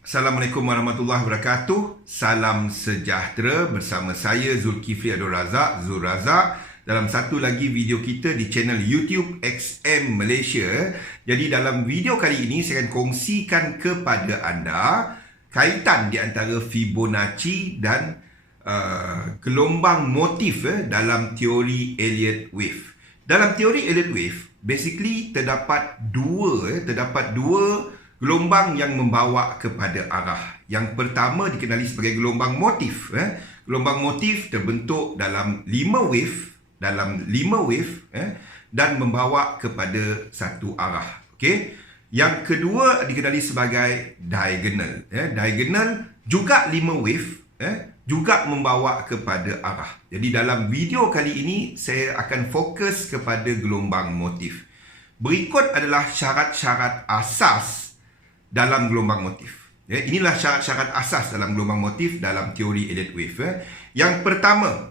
Assalamualaikum warahmatullahi wabarakatuh. Salam sejahtera bersama saya Zulkifli Abdul Razak, Zul Razak, dalam satu lagi video kita di channel YouTube XM Malaysia. Jadi dalam video kali ini saya akan kongsikan kepada anda kaitan di antara Fibonacci dan gelombang motif dalam teori Elliott Wave. Dalam teori Elliott Wave, basically terdapat dua gelombang yang membawa kepada arah. Yang pertama dikenali sebagai gelombang motif. Gelombang motif terbentuk dalam 5 wave, dan membawa kepada satu arah. Okey. Yang kedua dikenali sebagai diagonal. Diagonal juga 5 wave, juga membawa kepada arah. Jadi dalam video kali ini saya akan fokus kepada gelombang motif. Berikut adalah syarat-syarat asas dalam gelombang motif. Inilah syarat-syarat asas dalam gelombang motif dalam teori Elliott Wave. Yang pertama,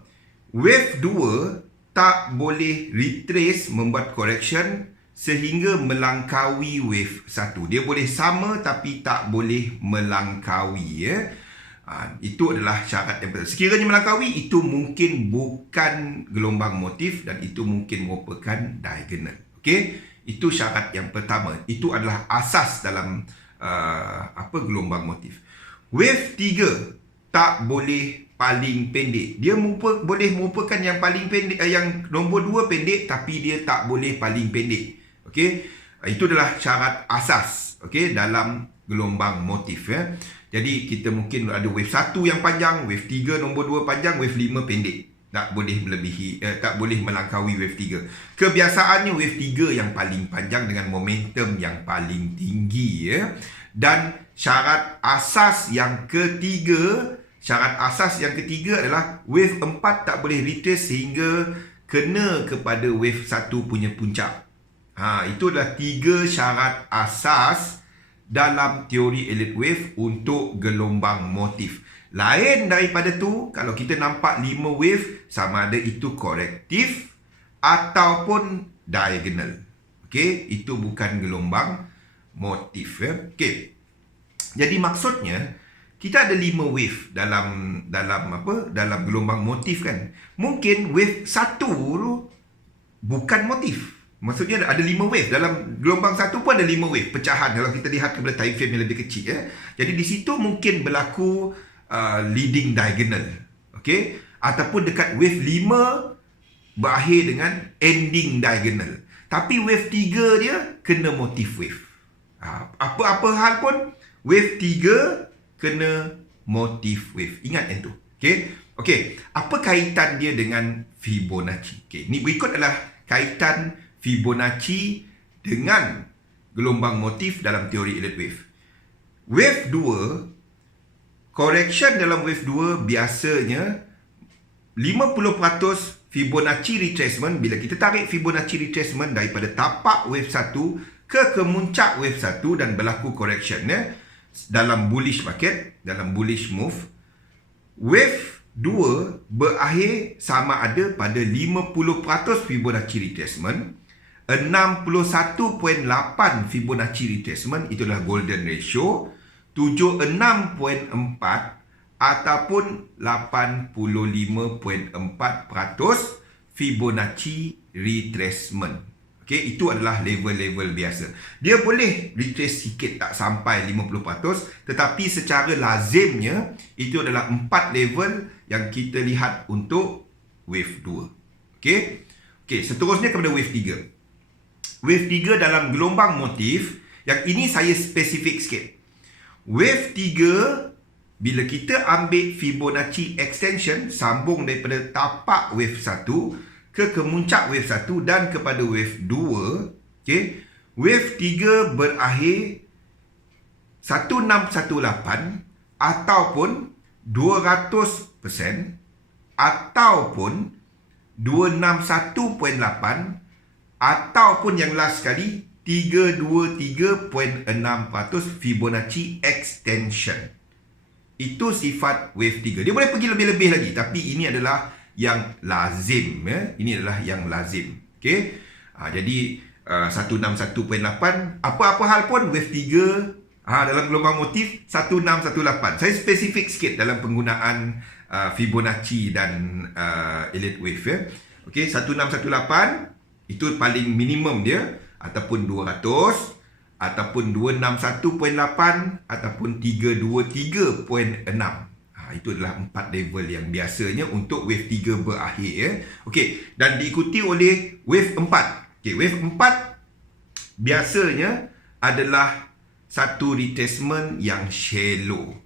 wave 2 tak boleh retrace, membuat correction sehingga melangkaui wave 1. Dia boleh sama tapi tak boleh melangkaui. Itu adalah syarat yang pertama. Sekiranya melangkaui, itu mungkin bukan gelombang motif dan itu mungkin merupakan diagonal. Okey? Itu syarat yang pertama. Itu adalah asas dalam gelombang motif. Wave 3 tak boleh paling pendek. Dia boleh merupakan yang paling pendek, yang nombor 2 pendek, tapi dia tak boleh paling pendek. Okey, itu adalah syarat asas, okey, dalam gelombang motif. Jadi kita mungkin ada wave 1 yang panjang, wave 3 nombor 2 panjang, wave 5 pendek. Tak boleh melebihi, tak boleh melangkaui wave 3. Kebiasaannya wave 3 yang paling panjang dengan momentum yang paling tinggi. Dan syarat asas yang ketiga adalah wave 4 tak boleh retrace sehingga kena kepada wave 1 punya puncak. Itu adalah 3 syarat asas dalam teori Elliott Wave untuk gelombang motif. Lain daripada tu, kalau kita nampak 5 wave, sama ada itu korektif ataupun diagonal. Okey, itu bukan gelombang motif. Okey. Jadi maksudnya kita ada 5 wave dalam gelombang motif kan. Mungkin wave 1 tu bukan motif. Maksudnya ada 5 wave. Dalam gelombang 1 pun ada 5 wave pecahan kalau kita lihat kepada time frame yang lebih kecil. Jadi di situ mungkin berlaku leading diagonal, okey, ataupun dekat wave 5 berakhir dengan ending diagonal. Tapi wave 3 dia kena motif wave. Apa-apa hal pun wave 3 kena motif wave. Ingat yang tu. Okey, apa kaitan dia dengan Fibonacci? Okey, ni berikut adalah kaitan Fibonacci dengan gelombang motif dalam teori Elliott Wave. Wave 2, correction dalam wave 2 biasanya 50% Fibonacci retracement. Bila kita tarik Fibonacci retracement daripada tapak wave 1 ke kemuncak wave 1 dan berlaku correction dalam bullish market, dalam bullish move, wave 2 berakhir sama ada pada 50% Fibonacci retracement, 61.8 Fibonacci retracement, itulah golden ratio, 76.4 ataupun 85.4% Fibonacci retracement. Okey, itu adalah level-level biasa. Dia boleh retrace sikit tak sampai 50%, tetapi secara lazimnya itu adalah 4 level yang kita lihat untuk wave 2. Okey, seterusnya kepada wave 3. Wave 3 dalam gelombang motif, yang ini saya spesifik sikit. Wave 3, bila kita ambil Fibonacci extension, sambung daripada tapak wave 1 ke kemuncak wave 1 dan kepada wave 2, okay, wave 3 berakhir 1618 ataupun 200% ataupun 261.8 ataupun yang last sekali 323.6% Fibonacci extension. Itu sifat wave 3. Dia boleh pergi lebih-lebih lagi, tapi ini adalah yang lazim. Ini adalah yang lazim. Okey. Jadi 161.8, apa-apa hal pun wave 3 Dalam gelombang motif 1618. Saya spesifik sikit dalam penggunaan Fibonacci dan Elliott Wave ya. Okey, 1618 itu paling minimum dia, ataupun 200, ataupun 261.8, ataupun 323.6. Itu adalah 4 level yang biasanya untuk wave 3 berakhir ya. Okey, dan diikuti oleh wave 4. Okey, wave 4 biasanya adalah satu retracement yang shallow.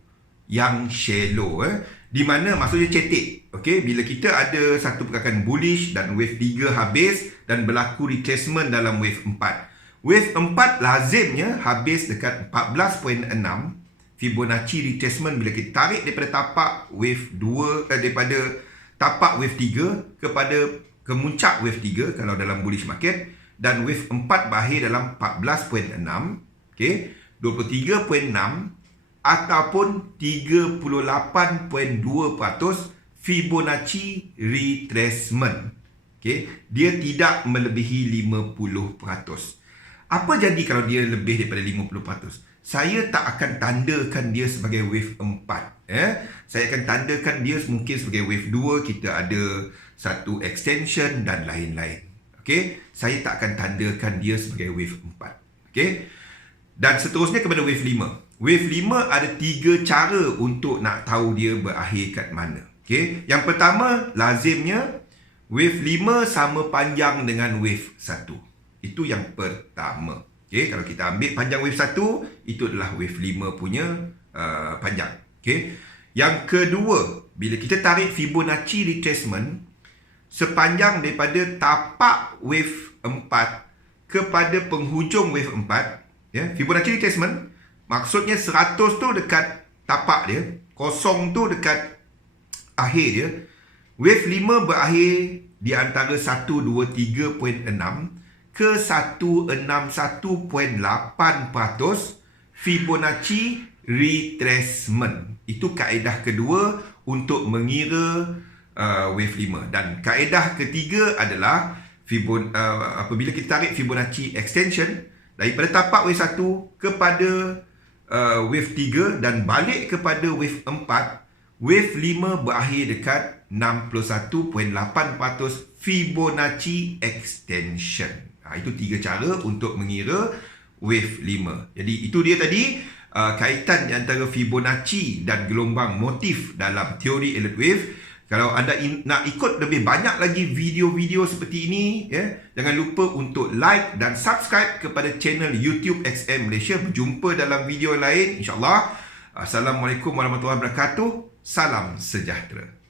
Di mana maksudnya cetek. Okey, bila kita ada satu pergerakan bullish dan wave 3 habis dan berlaku retracement dalam wave 4. Wave 4 lazimnya habis dekat 14.6 Fibonacci retracement bila kita tarik daripada tapak wave 2 daripada tapak wave 3 kepada kemuncak wave 3 kalau dalam bullish market, dan wave 4 berakhir dalam 14.6, okey, 23.6 ataupun 38.2% Fibonacci retracement. Okey, dia tidak melebihi 50%. Apa jadi kalau dia lebih daripada 50%? Saya tak akan tandakan dia sebagai wave 4. Saya akan tandakan dia mungkin sebagai wave 2, kita ada satu extension dan lain-lain. Okey, saya tak akan tandakan dia sebagai wave 4. Okey. Dan seterusnya kepada wave 5. Wave 5 ada 3 cara untuk nak tahu dia berakhir kat mana. Okey, yang pertama lazimnya wave 5 sama panjang dengan wave 1. Itu yang pertama. Okey, kalau kita ambil panjang wave 1, itu adalah wave 5 punya panjang. Okey. Yang kedua, bila kita tarik Fibonacci retracement sepanjang daripada tapak wave 4 kepada penghujung wave 4, ya, Fibonacci retracement maksudnya 100 tu dekat tapak dia, kosong tu dekat akhir dia. Wave 5 berakhir di antara 123.6 ke 161.8% Fibonacci retracement. Itu kaedah kedua untuk mengira wave 5. Dan kaedah ketiga adalah apabila kita tarik Fibonacci extension daripada tapak wave 1 kepada wave 3 dan balik kepada wave 4, wave 5 berakhir dekat 61.8% Fibonacci extension. Itu 3 cara untuk mengira wave 5. Jadi itu dia tadi kaitan antara Fibonacci dan gelombang motif dalam teori Elliott Wave. Kalau anda nak ikut lebih banyak lagi video-video seperti ini, ya, jangan lupa untuk like dan subscribe kepada channel YouTube XM Malaysia. Berjumpa dalam video lain, insyaAllah. Assalamualaikum warahmatullahi wabarakatuh. Salam sejahtera.